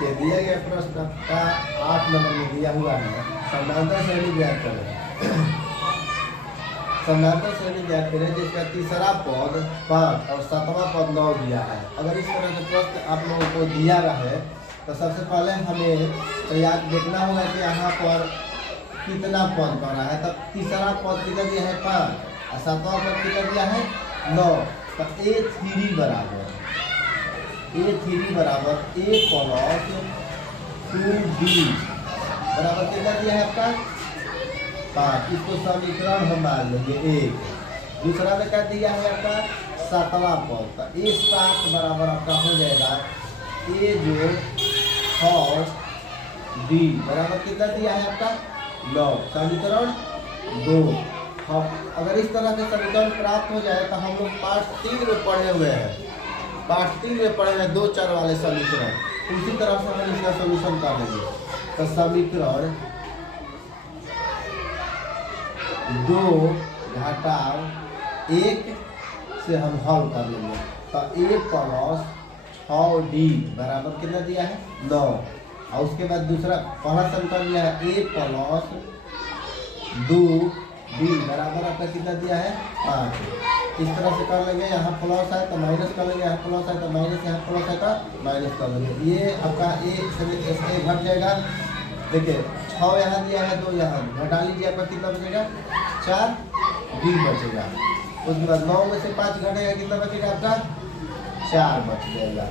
देखिए दिया गया प्रश्न का 8 नंबर में दिया हुआ है समानांतर श्रेणी ज्ञात करें। समानांतर श्रेणी ज्ञात करें जिसका तीसरा पद 5 और 7वां पद 9 दिया है। अगर इस तरह के प्रश्न आप लोगों को दिया रहे तो सबसे पहले हमें तो याद देखना होगा कि यहाँ पर कितना पद बना है। तब तीसरा पद कितना दिया है 5 और 7वां पद कितना दिया है 9। तो A3 बराबर A3 बराबर A प्लस 2B बराबर कितना दिया है आपका 5। इसको समीकरण हम मान लेंगे 1। दूसरा में क्या दिया है आपका 7वां पद। तो A7 बराबर आपका हो जाएगा A जो 6 B बराबर कितना दिया है आपका 9। समीकरण 2। अगर इस तरह के समीकरण प्राप्त हो जाए तो हम लोग पार्ट 3 में पढ़े हुए हैं। पार्ट 3 में पढ़े हैं 2 चर वाले समीकरण। उसी तरह से हम इसका सॉल्यूशन कर लेंगे। तो समीकरण 2 घटाव 1 से हम हल कर लेंगे। तो A प्लस 6D बराबर कितना दिया है 9। और उसके बाद दूसरा पहला समीकरण दिया है A प्लस 2B बराबर आपका कितना दिया है 5। इस तरह से कर लेंगे। यहाँ प्लस है तो माइनस कर लेंगे, यहाँ प्लस है तो माइनस, यहाँ प्लस है तो माइनस कर लेंगे। ये आपका एक से घट जाएगा। देखिए 6 यहाँ दिया है 2 यहाँ घटा लीजिए, आपका कितना बचेगा 4D बचेगा। उसके बाद 9 में से 5 घटेगा कितना बचेगा आपका 4 बच जाएगा।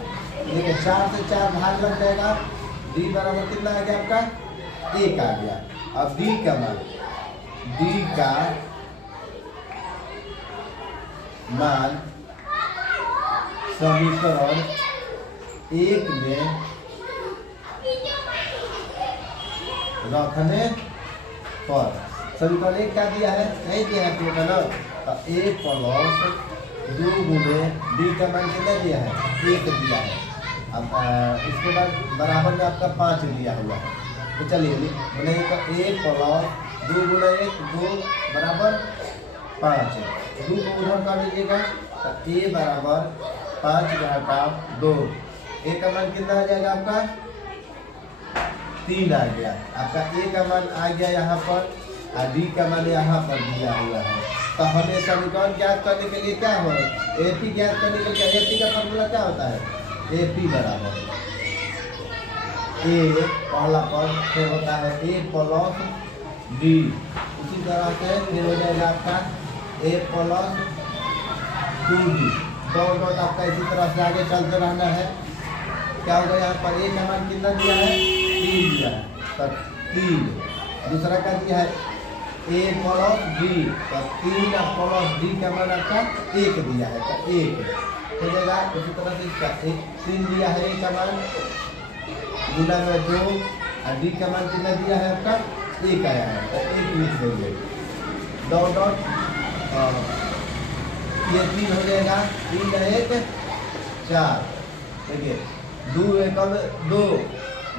देखिए 4 से 4 भाग लग जाएगा। D बराबर कितना आ गया आपका 1 आ गया। अब D का मान समीकरण 1 में रखने पर समीकरण 1 क्या दिया है नहीं दिया है आपको ना। तो A प्लस 2 गुणे D का मान कितना दिया है 1 दिया है। अब इसके बाद बराबर में आपका 5 दिया हुआ है। तो चलिए बोलेंगे तो A प्लस 2 गुना 1 2 बराबर 5। 2 को उधर कर लीजिएगा तो A बराबर 5 घटाव 2। A का मान कितना आ जाएगा आपका 3 आ गया। आपका A का मान आ गया यहाँ पर और D का मान यहाँ पर दिया हुआ है। तो हमें समीकरण ज्ञात करने के लिए क्या हो AP ज्ञात करने के लिए AP का फॉर्मूला क्या होता है AP बराबर A पहला पद फिर होता है A प्लस D। उसी तरह से फिर हो जाएगा आपका A प्लस 2D। दो आपका इसी तरह से आगे चलते रहना है। क्या होगा यहाँ पर A का मान कितना दिया है 3 दिया है तो 3। दूसरा का दिया है A प्लस D तो 3 प्लस D का मान आपका 1 दिया है तो 1 हो जाएगा। उसी तरह से इसका 3 दिया है A का मान गुना में 2 और D का मान कितना दिया है आपका 1 आया है तो 1 लिख देंगे। डॉट ये 3 हो जाएगा 3 1 4। देखिए 2 1 2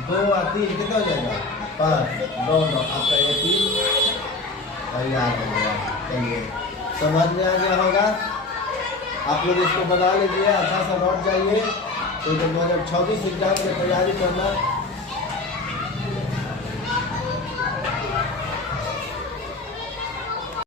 2 और 3 कितना हो जाएगा 5। डॉट आपका ये 3 तैयार हो गया। चलिए समझ में आ गया होगा। आप लोग इसको बना लीजिए, अच्छा सा लौट जाइए। तो 2026 एग्जाम की तैयारी करना